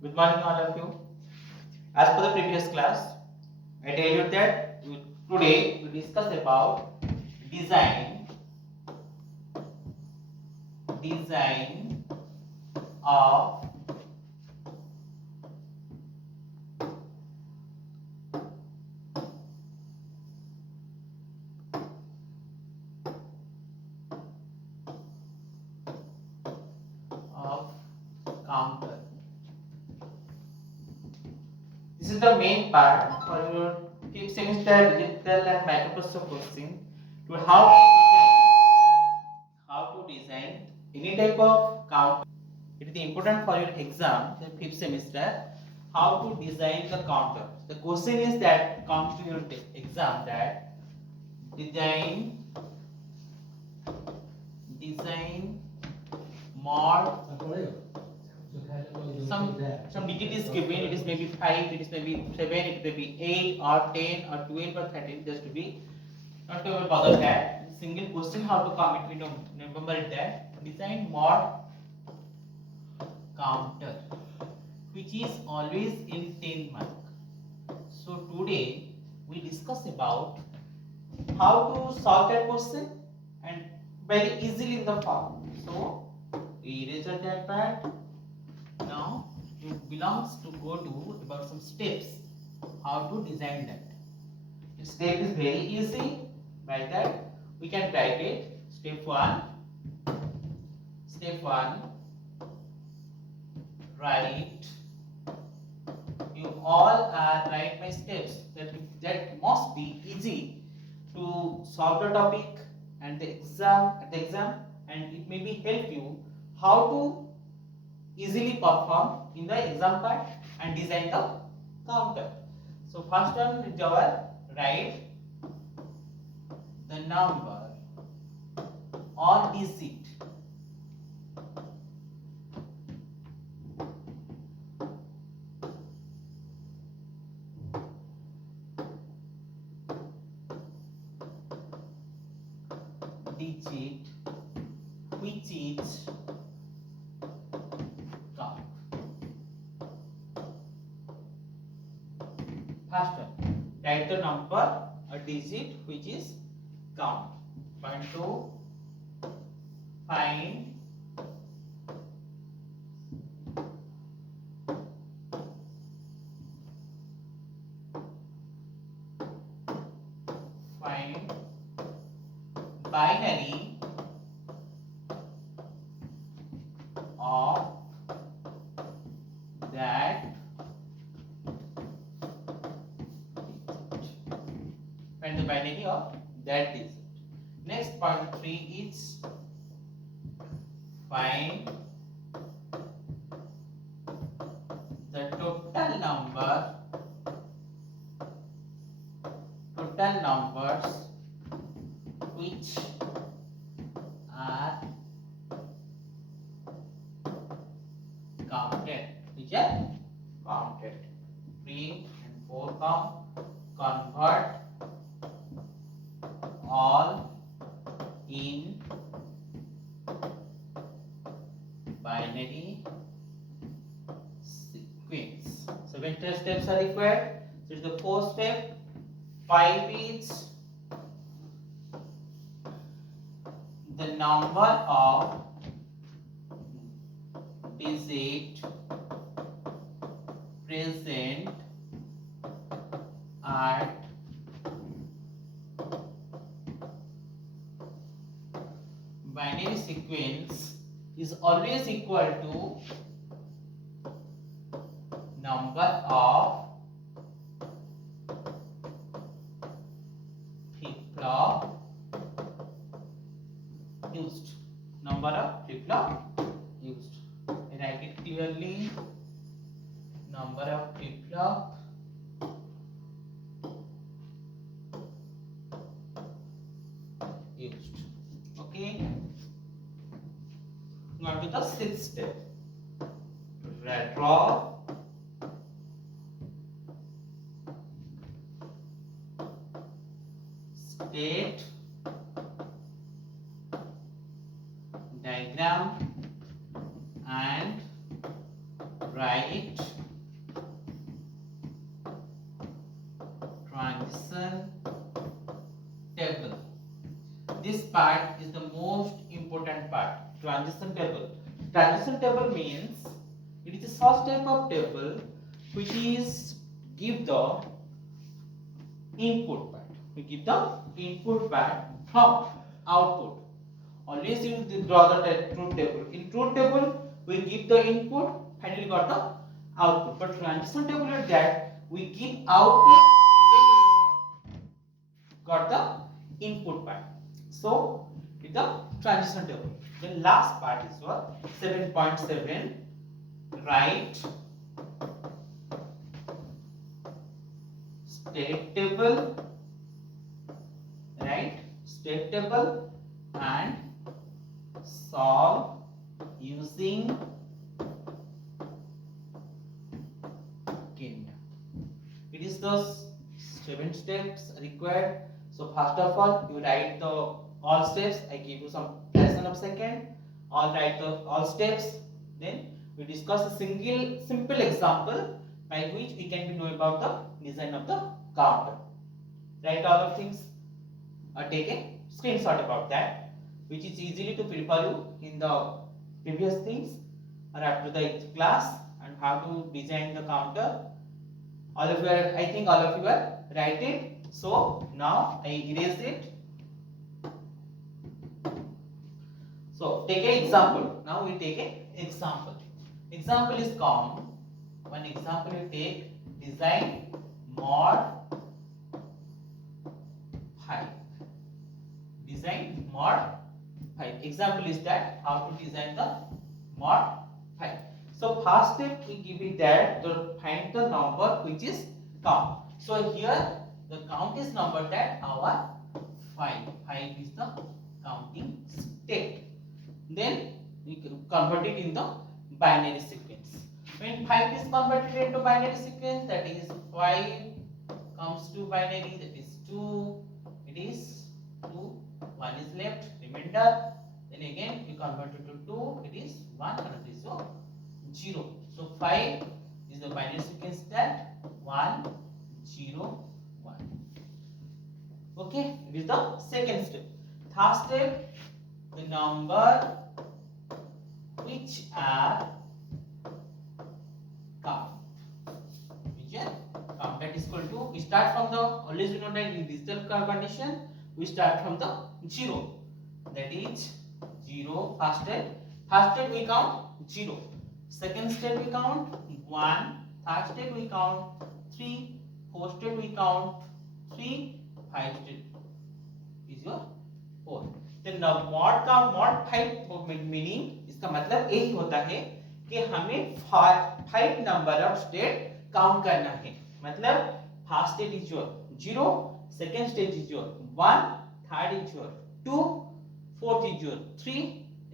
Good morning, all of you. As per the previous class, I tell you that today we discuss about design, design of of counter. This is the main part for your fifth semester digital and microprocessor question. To how to design any type of counter. It is important for your exam, the fifth semester. How to design the counter. The question is that comes to your exam that design mod. Some digit is given. It is maybe 5, it is maybe 7, it may be 8 or 10 or 12 or 13. Just to be not to bother that. Single question how to come it. We know remember it that design mod counter, which is always in 10 mark. So today we discuss about how to solve that question and very easily in the form. So we erase that part. Now it belongs to go to about some steps how to design that. The step is very easy. By that we can type it. Step 1. Step 1. Write. You all are write my steps. That must be easy to solve the topic and the exam, and it may be help you how to easily perform in the exam part and design the counter. So first one is our write the number or digit which is count. First one, write the number or digit which is count. Point 2, find binary of that digit. Find the binary of that digit. Next, point 3 is find the total numbers which are counted. 3 and 4 count. Convert all in binary sequence. 7 steps are required. So it's the 4th step. 5 is the number of digit present at binary sequence is always equal to number of flip-flop used. Number of flip-flop used. Write it clearly. Number of flip-flop used. Okay. Now to the 6th step. Draw state diagram and write transition table. This part is the most important part. Transition table. Transition table means it is a such type of table which is give the input part. We give the input part from output. Always you draw the truth table. In truth table, we give the input, finally got the output. But transition table is that we give output, then got the input part. So it's the transition table. The last part is what 7.7. Write state table, right? State table and solve using Kenya. It is those 7 steps required. So first of all, you write the all steps. I give you some fraction of second. All write the all steps. Then we discuss a simple example by which we can know about the design of the counter. Write all of things or take a screenshot about that, which is easily to prepare you in the previous things or after the class, and how to design the counter. All of you are, I think all of you are write it. So now I erase it. So take an example. Now we take an example. Example is come. One example we take design mod 5. Design mod 5. Example is that how to design the mod 5. So first step we give it that to find the number which is count. So here the count is number that our 5. 5 is the counting state. Then we convert it in the binary sequence. When 5 is converted into binary sequence, that is 5 comes to binary, that is 2, it is 2, 1 is left, remainder. Then again we convert it to 2, it is 1, and it is 0. So 5 is the binary sequence that 1, 0, 1. Okay, it is the second step. Third step, the number which are count. Which are count, that is equal to, we start from the, always you know that in digital condition we start from the 0, that is 0. First step we count 0, second step we count 1, third step we count 3, fourth step we count 3, 5 step is your 4. then mod का mod 5 meaning इसका मतलब यही होता है कि हमें 5 number of state count करना है. मतलब first state is your 0, second state is your 1, third is your 2, fourth is your 3,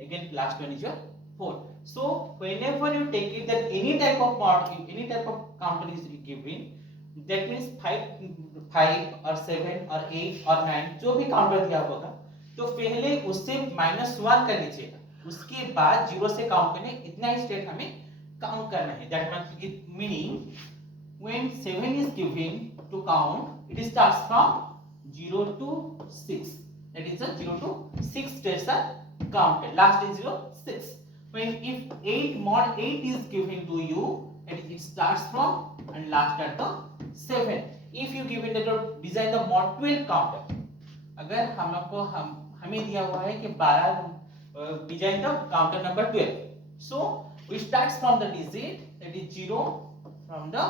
again last one is your 4. So whenever you take it that any type of mod, any type of counter is given, that means 5 or 7 or 8 or 9 जो भी counter दिया होगा, तो पहले उससे -1 कर लीजिएगा, उसके बाद 0 से काउंट करने, इतना ही स्टेट हमें काउंट करना है. That meaning when 7 is given to count, it starts from 0 to 6. That is a 0 to 6 states are counted. Last is 0, 6. When if 8 mod 8 is given to you, it starts from and last at the 7. If you given the design the mod 12 counter, अगर हम लोग को हमें दिया हुआ है कि 12 design the counter number 12. So we starts from the digit that is 0 from the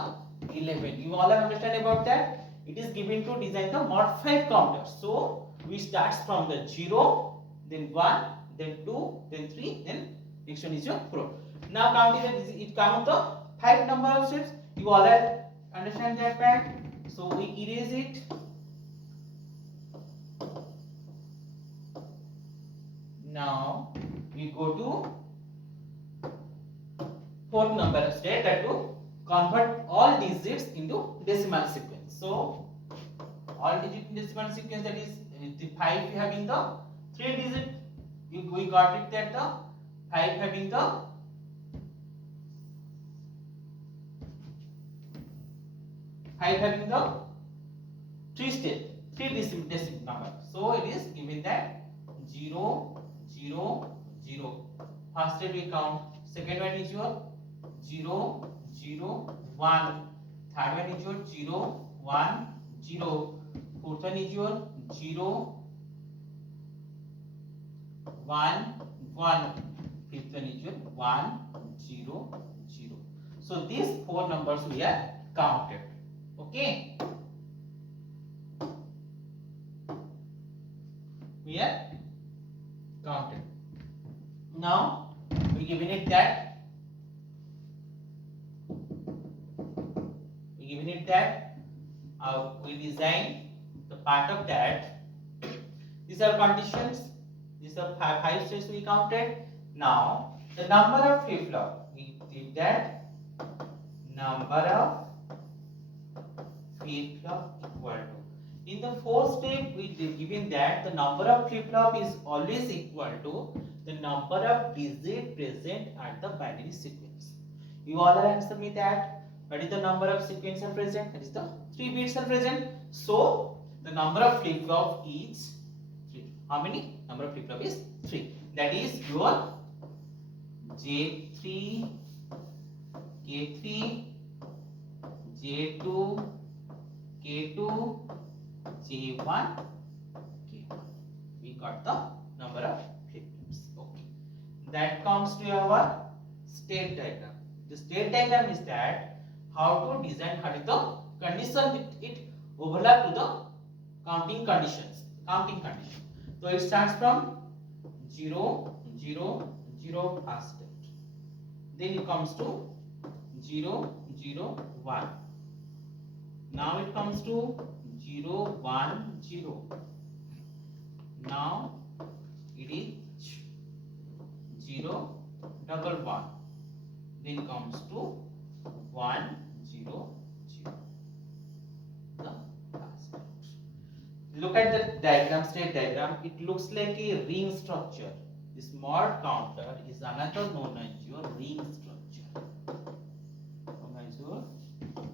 11. You all understand about that? It is given to design the mod 5 counter. So we starts from the 0, then 1, then 2, then 3, then next one is your 4. Now counting the it count the 5 number of steps. You all understand that part? So we erase it. Now we go to fourth number of state, that to convert all digits into decimal sequence. So all digit in decimal sequence, that is the 5 having the 3 digit, we got it that the 5 having the 5 having the 3 step, 3 decimal number. So it is given that 0, 0, 0. First step we count. Second one is your 0, 0, 1. Third one is your 0, 1, 0. Fourth one is your 0, 1, 1. Fifth one is your 1, 0, 0. So these 4 numbers we have counted. Okay. We have counted. Now we given it that we design the part of that. These are conditions. These are five steps we counted. Now the number of flip-flop, we did that number of flip-flop equal to. In the fourth step, we given that the number of flip-flop is always equal to the number of digits present at the binary sequence. You all are answer me that. What is the number of sequence are present? That is the 3 bits are present. So the number of flip-flop is 3. How many? Number of flip-flop is 3. That is your J3, K3, J2, K2, J1, K1. We got the number of flip-flops. Okay. That comes to our state diagram. The state diagram is that how to design, how is the condition it overlap to the counting conditions. So it starts from 0, 0, 0 first step. Then it comes to 0, 0, 1. Now it comes to 0, 1, 0. Now it is 0, double 1. Then comes to 1, 0, 0. The last step. Look at the diagram, state diagram. It looks like a ring structure. This mod counter is another known as your ring structure.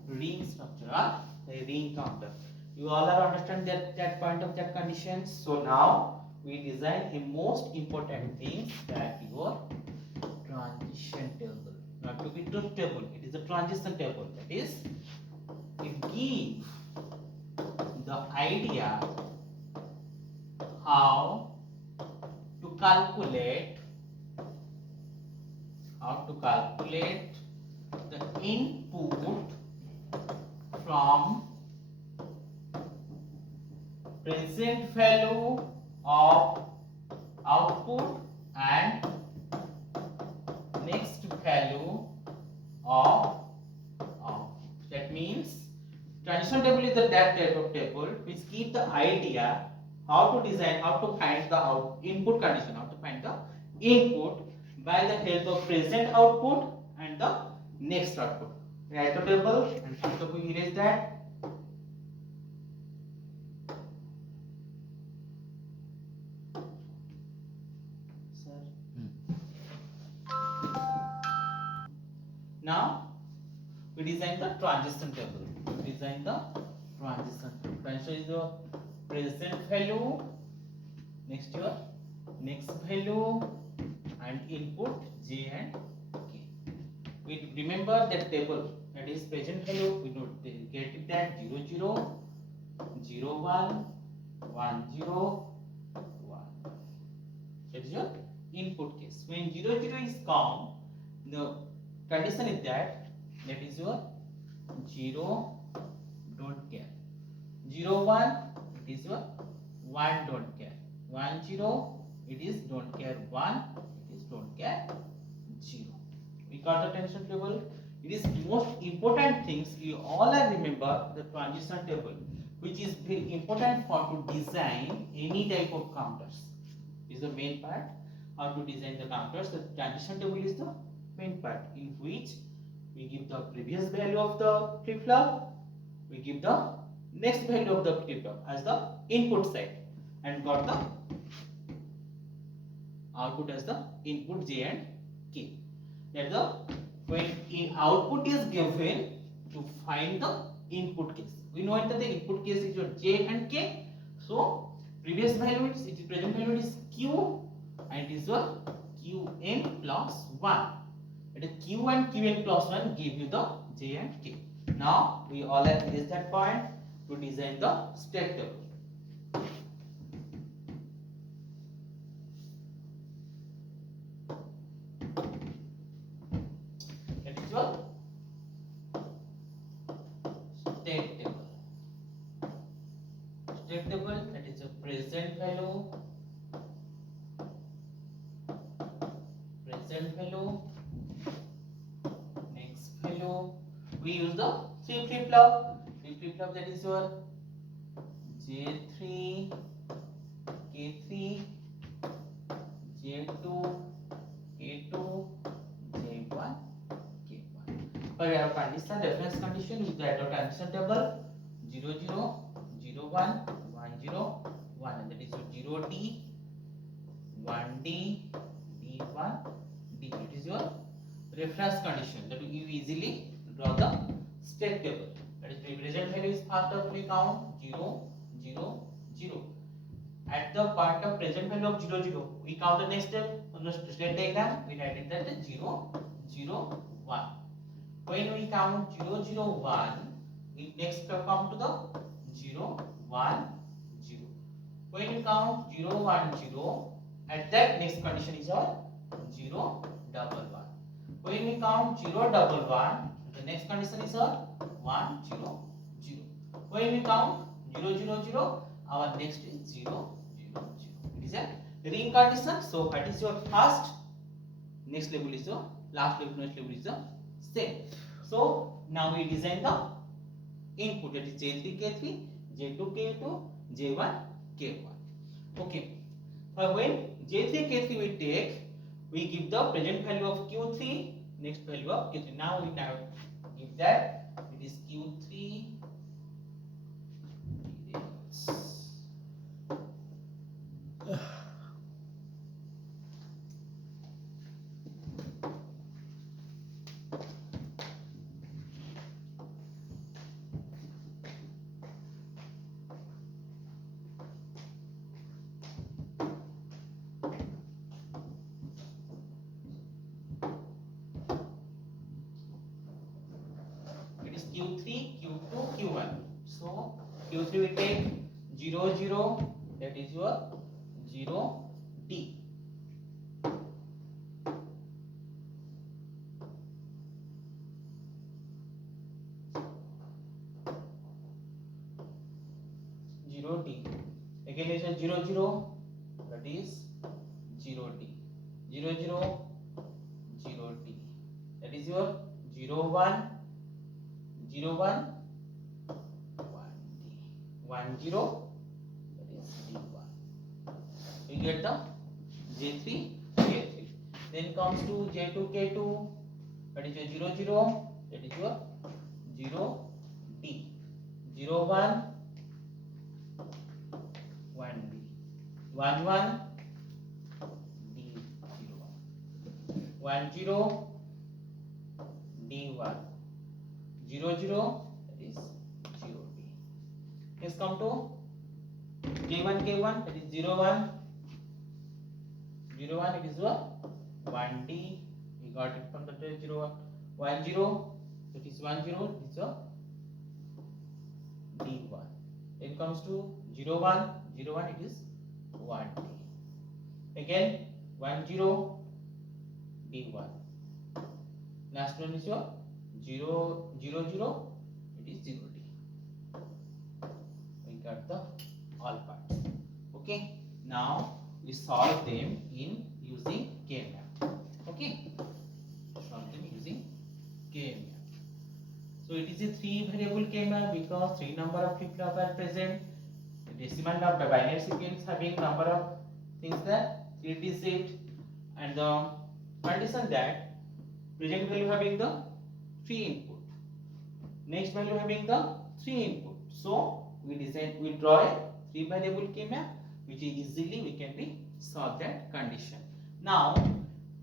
Ring structure, a ring counter. You all are understand that point of that condition. So now we design a most important thing, that your transition table. Not to be truth table, it is a transition table. That is, it gives the idea how to calculate the input from present value of output and next value of output. That means transition table is that type of table which gives the idea how to design, how to find the input condition, how to find the input by the help of present output and the next output. Write the table and first of all erase that. Now we design the transition table. Transition is the present value, next your next value and input J and K. We remember that table, that is present value. We get it that 0, 0, 0, 1, 1, 0, 1. That is your input case. When 0, 0 is come, the condition is that is your 0, don't care. 0, 1, it is your 1, don't care. 1, 0, it is don't care. 1, it is don't care. 0. We got the transition table. It is most important things you all are remember the transition table, which is very important for to design any type of counters. Is the main part. How to design the counters. The transition table is the main part in which we give the previous value of the flip-flop, we give the next value of the flip-flop as the input side and got the output as the input J and K. That the when in output is given, to find the input case. We know that the input case is your J and K. So previous value is, its present value is Q and it is your Qn plus 1. It is Q and Qn plus 1 give you the J and K. Now we all have reached that point to design the state table. That is your state table. State table, that is a present value, next value. We use the 3 flip-flop. 3 flip-flop, that is your J3, K3, J2, K2, J1, K1. But we have condition, reference condition with the transition table 0 0 0 1 1 0 1, and that is 0D 1D D1 D2. It is your reference condition that you easily draw the state table. That is the present value is first of we count 0 0 0. At the point of present value of 0 0, we count the next step on the state diagram. We write it that 0 0 1. When we count 0 0 1, we next come to the 0 1 0. When we count 0 1 0, at that next condition is our 0 1 1. When we count 0 1 1, the next condition is our 1 0 0. When we count 0 0 0, our next is 0 0 0. It is a ring condition. So what is your first? Next level is your last level. Next level is the same. So now we design the input, that is J3 K3, J2 K2, J1 K1. Okay. When J3 K3 we take, we give the present value of Q3, next value of K3. Now we now give that it is Q3. Q3, Q2, Q1. So Q3 we take 0 0, that is your 0D. 0D. Again is a 0 0, that is 0D. 0 0, 0D. That is your 0 1, 0 1, 1D. 1 0, that is D1. We get the J3 K3. Then comes to J2 K2, that is your 0 0, that is your 0D. 0 1, 1D. 1 1, D0. 1 0, D1. 0 0, that is 0D. Let's come to J1 K1, that is 0 1. 0 1, it is what? 1D. We got it from the 0 1. 1 0, that is 1 0, it is a D1. Then comes to 0 1. 0 1, it is 1D. Again 1 0, D1. Last one is your 0 0 0, it is 0D. We got the all parts. Okay, now we solve them in using K-map. Okay, solve them using K-map. So it is a 3 variable K-map because 3 number of flip-flop are present. The decimal number binary sequence having number of things there 3 digit, and the condition that present value having the 3 input, next value having the 3 input. So we draw a 3 variable K-map which is easily we can be solve that condition. Now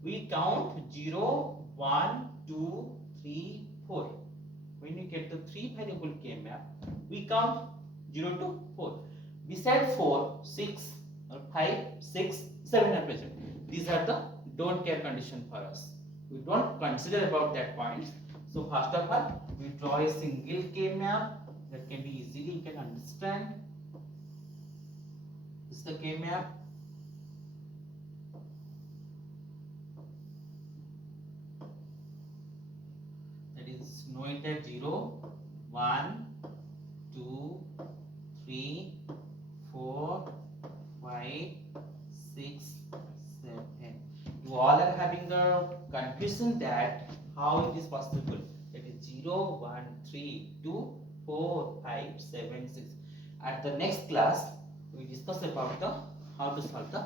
we count 0 1 2 3 4. When we get the 3 variable K map, we count 0 to 4. Beside 4, 6, or 5, 6, 7 are present. These are the don't care condition for us. We don't consider about that points. So first of all, we draw a single K map that can be easily you can understand. This is the K map. That is noted at 0, 1, 2, 3, 4, 5, 6, 7. You all are having the confusion that how it is possible. That is 0, 1, 3, 2, 4, 5, 7, 6. At the next class, we discuss about the how to solve the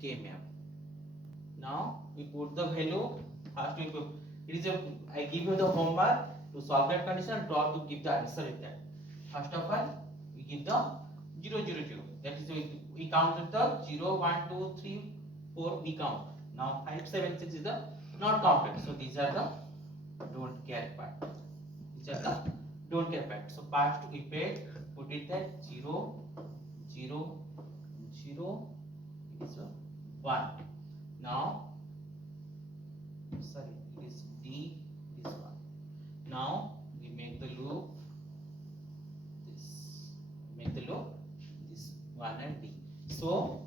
K map. Now we put the value. First we put, it is a I give you the homework to solve that condition and draw to give the answer with that. First of all, we give the 0, 0, 0. That is we counted the 0, 1, 2, 3, 4. We count. Now 5, 7, 6 is the not counted. So these are the don't care part. These are the don't care part. So part to effect, put it at 0, 0, 0. It is 1. Now, sorry, it is D, it is 1. Now, we make the loop, this, make the loop, this 1 and D. So,